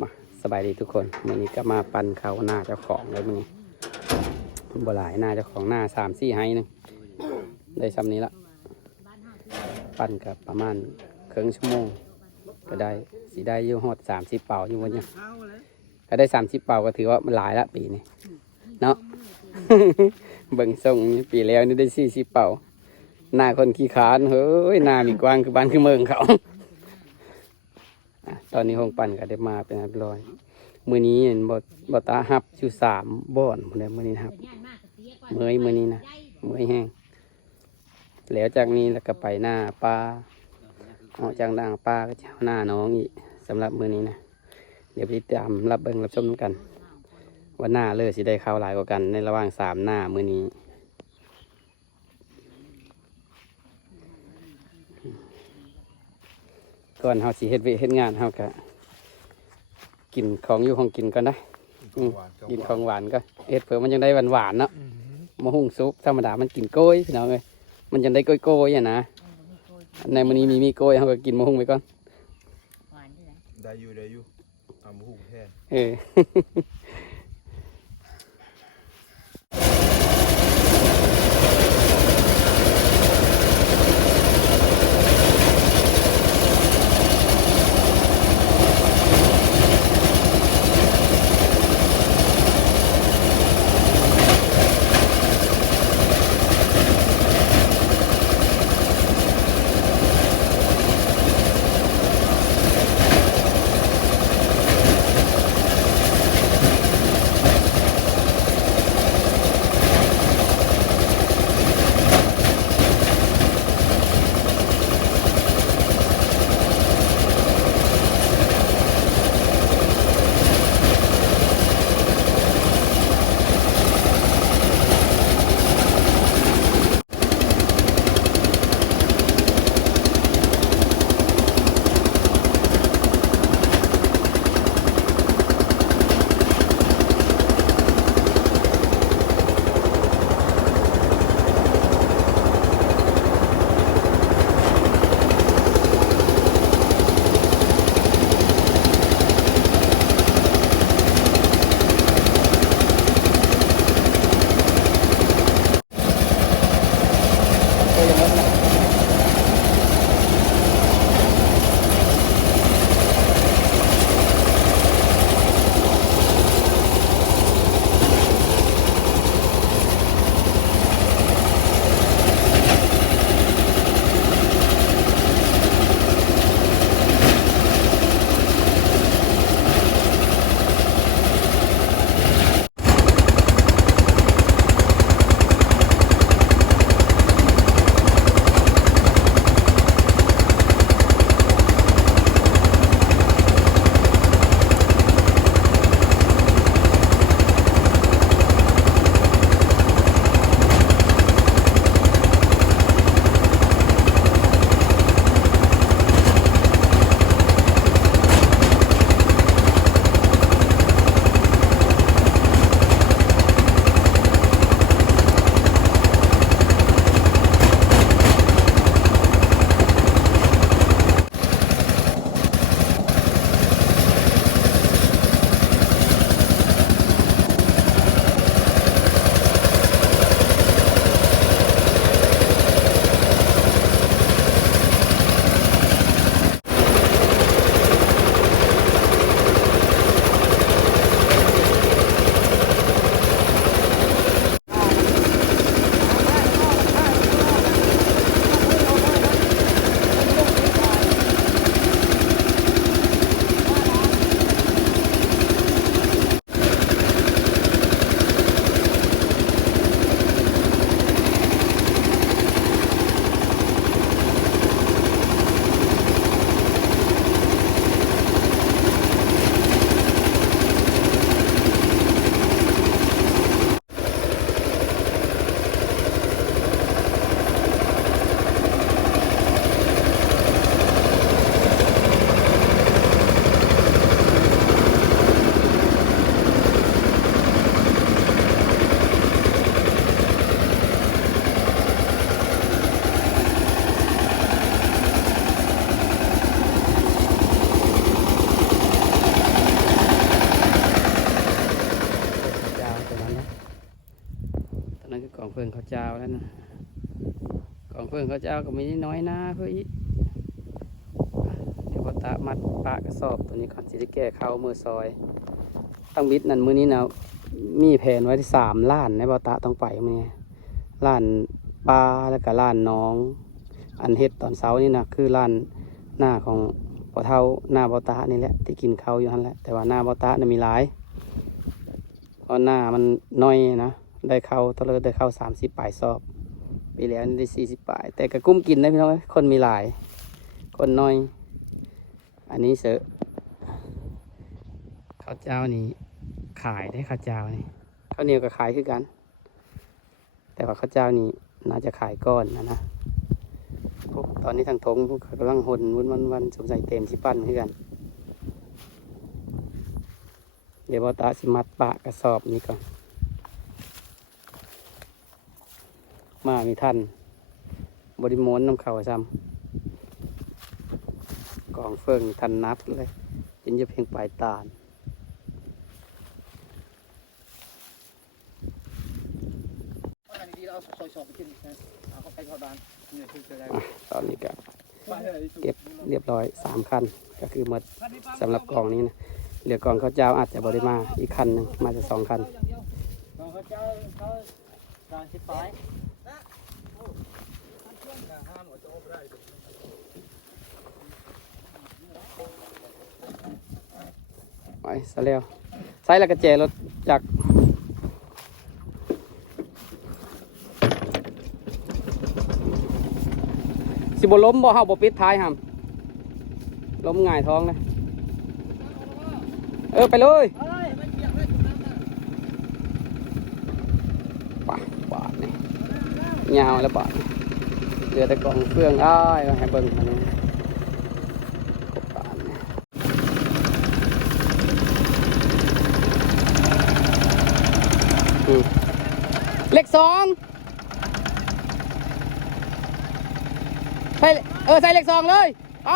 มาสบายดีทุกคนวันนี้ก็มาปั่นเขาหน้าเจ้าของเลยมึงบ่หลายหน้าเจ้าของหน้าสามสี่ไฮหนึงได้ซ้ำนี้ละปั่นกับประมาณครึ่งชั่วโมง ก็ได้สีได้ยู่หอดสามสิบเป่าอยู่วันเนี้ยก็ได้สามสิบเป่าก็ถือว่ามันหลายละปีนี้เนาะเบิ่งส่งปีแล้วนี่ได้สี่สิบเป่าหน้าคนขี้ขานเฮ้ยหน้ามีกว้างคือบ้านคือเมืองเขา ตอนนี้ห้องปั่นก็ได้มาเป็นที่เรียบร้อยมือนี้เห็นบอบตาฮับอยู่สามบ่อนพุ่นแหละมือนี้ครับเมยมือนี้นะเมยแห้งแล้วจากนี้แล้วก็ไปหน้าปลาออกจากด่างปลาก็จะเอาหน้าน้องอีกสำหรับมือนี้นะเดี๋ยวไปตามรับเบิ่งรับชมกัน ว่าหน้าเลือสิได้เข้าวหลายกว่ากันในระหว่างสามหน้ามือนี้ ก่อนเฮาสิเฮ็ดเวยกเฮ็ดงานเฮาก็กินของอยู่ของกินก่อนนะอืมกินของหวานก็เฮ็ดเผื่อมันยังได้หวานหวานๆเนาะมะฮุ่งซุปธรรมดามันกินโกล้ยพี่น้องเอ้ยมันยังได้โกล้ยโกล้ยอะนะในมื้อนี้มีมีโกล้ยเฮาก็กินมะฮุ่งไปก่อนหวานด้วยนะได้อยู่ได้อยู่ทำหูแทนเออ งข้าวเจ้าแล้วนะกองเฟืองข้าวเจ้าก็ไม่ได้น้อยนะเพื่ออีกเดี๋ยวพอตามัดปากกระสอบตัวนี้ก่อนสิได้แก้เข้ามือซอยตั้งบิดนั่นมือนี้นะมีแผนไว้ที่สามล้านในบอตาต้องไปมั้ล้านปลาแล้วก็ล้านน้อง อันเฮ็ดตอนเช้านี่นะคือล้านหน้าของปอเท่าหน้าบอตานี่แหละที่กินเขาอยู่นั่นแหละแต่ว่าหน้าบอตาเนี่ยมีหลาย เพราะหน้ามันน้อยนะ ได้เข้าตอนแรกได้เข้าสามสิบปลายสอบ ปีแล้วได้สี่สิบปลาย แต่ก็กุ้มกินได้พี่น้องคนมีหลาย คนน้อย อันนี้เสือข้าวเจ้านี่ขายได้ข้าวเจ้านี่ข้าวเหนียวก็ขายคือกัน แต่ว่าข้าวเจ้านี่น่าจะขายก้อนนะนะพวกตอนนี้ทางทงพวกกำลังหนวันวันวันสงสัยเต็มสิปั้นคือกัน เดี๋ยวบอตาสิมัดปะกระสอบนี้ก่อน มามีท่าน บริมนน้ำเขาซ้ำกองเฟิงนี่ทันนัดเลยจนจะเพียงปลายตาลอันเอาอจะได้อะตอนนี้ก็เก็บเรียบร้อยสามคัน ก็คือหมดสำหรับกองนี้นะ เหลือกองข้าวเจ้าอาจจะบริมาอีกคันหนึ่งมาจะสองคันของเขาเจ้าเขาสามสิบปลายห้ามเอาจะอบไปซะแล้วใส่ล้วก็แจรถจากสิบล้มบ่เฮาบ่ปิดท้ายหำล้มง่ายท้องนะ เออ ไปเลยปะบาดนี่ยาวแล้วบาดนี่เหลือแต่กล่องเฟืองอ้ายมาให้เบิ่งมันนี่กบบาดนี่เลขสองใส่เออ ใส่เลขสองเลย ไป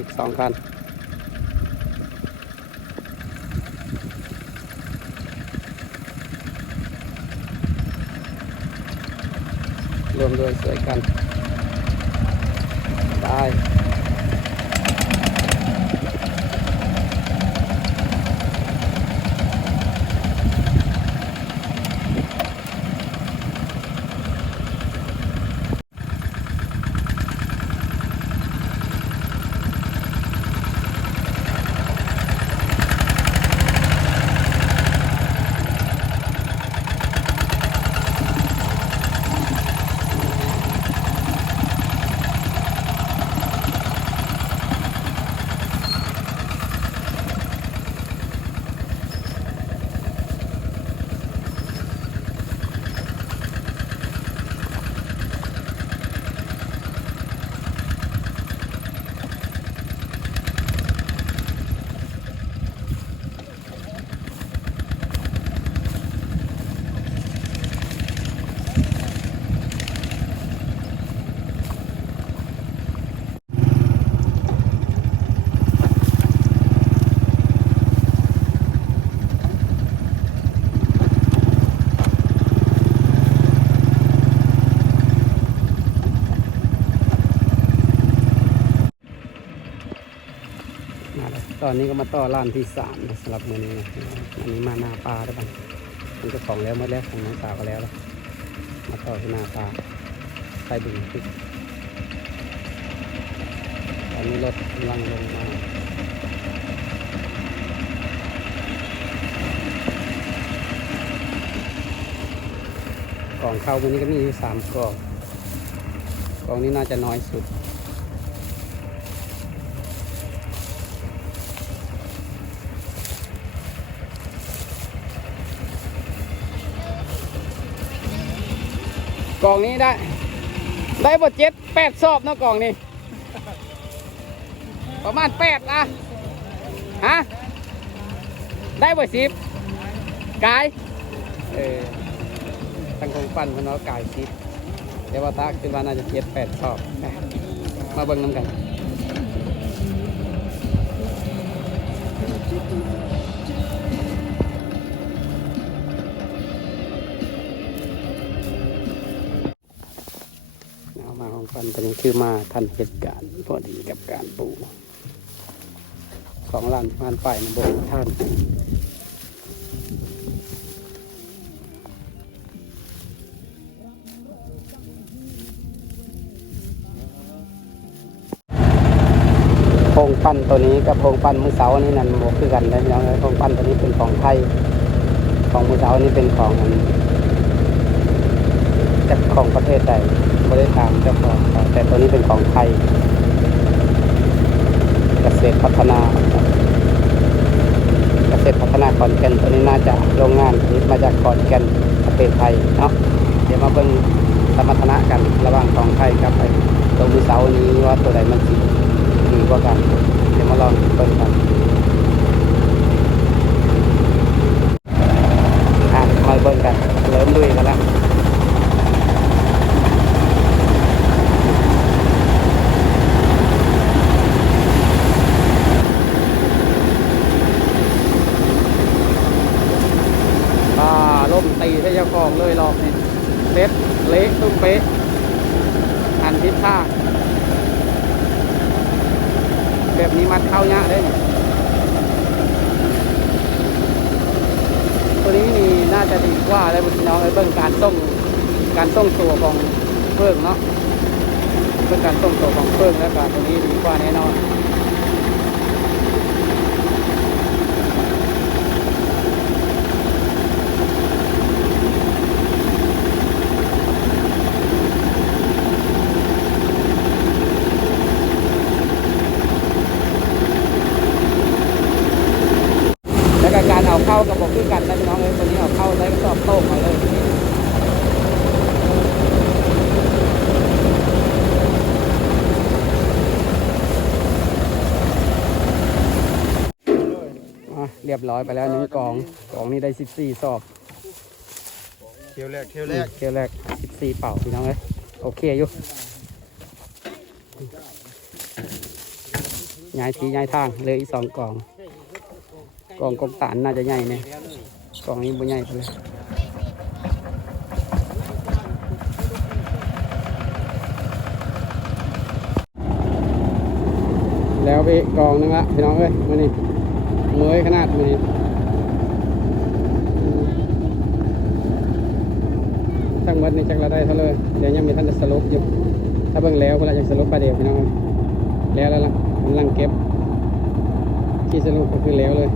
อีกสองคันรวมด้วยสวยกันได้ ตอนนี้ก็มาต่อร้านที่สามสำหรับมือนี้นะอันนี้มาหน้าปลาได้บ้างมันก็ของแล้วหมดแล้วของน้องสาวก็แล้วล้วมาต่อที่หน้าปลาใส่บึงพริกตอนนี้รถกำลังลงมาก่องเข้าวันนี้ก็มีอยู่สามกล่องกล่องนี้น่าจะน้อยสุด กล่องนี้ได้ ได้บทเจ็ดแปดสอบเนาะกล่องนี้ ประมาณแปดอะฮะได้บ่สิบกายเออตั้งคงปั้นเพนเอากายสิบเดี๋ยวว่าตาคือว่าน่าจะเจ็ดแปดชอบมาเบิ่งน้ำกัน มาของฟันตัวนี้คือมาทันเหตุการณ์พอดีกับการปลูกของร้านพานฝ่ายนะบนท่านโครงปั้นตัวนี้กับโครงปั้นมือเสาอันนี้นั่นโมคือกันเลยพี่น้องโครงปั้นตัวนี้เป็นของไทย ของมือเสาอันนี้เป็นของจากของประเทศใดไม่ได้ถามเจ้าของครั ตัวนี้เป็นของไทยเกษตรพัฒนาเกษตรพัฒนาขอนแก่นตัวนี้น่าจะโรงงานผลิตมาจากขอนแก่นประเทศไทยเนาะเดี๋ยวมาเบิ่งสมรรถนะกันระหว่างของไทยกับไอ้ตัวมือเสานี้ว่าตัวใดมันสิดีกว่ากัน เดี๋ยวมาลองเบิ่งกันอะมาเบิ่งกันเริ่มลุยกันแล้ว อ่าล่มตีใส่เจ้าของเลยรอบนี้เซ็ตเละตุ้มเป๊ะหันทิศทาง แบบนี้มัดเข้ายากได้ตัวนี้นี่น่าจะดีกว่าเลยพี่น้องไอ้เบิ่งการส่งการส่งตัวของเพิ่งเนาะเบิ่งการส่งตัวของเพิ่งแล้วก็ตัวนี้ดีกว่าแน่นอน แล้วก็การเอาเข้ากับบอกคือกันนะพี่น้องเลยตัวนี้เอาเข้าใช้กระสอบโต้งมาเลยอะเรีย บร้อยไปแล้วหนึ่งกล่องกล่องนี้ได้สิบสี่สอบเที่ยวแรกเที่ยวแรกเที่ยวแรกสิบสี่เป่าพี่น้องเลยโอเคอยู่ย้ายทีย้ายทางเหลยอีกสองกล่องกล่องกบตานน่าจะใหญ่เนี่ยกล่องนี้บ่ใหญ่ไปเลยแล้วไปอีกกล่องนึงละพี่น้องเอ้ยมานี่ เมยขนาดมานี่ทั้งหมดนี่จักระได้เท่าเลยเดี๋ยวยังมีท่านจะสรุปอยู่ ถ้าเบิ่งแล้วเวลาจะสรุประเดี๋ยวพี่น้องแล้วแล้วล่ะกำลังเก็บที่สรุปก็คือแล้วเลย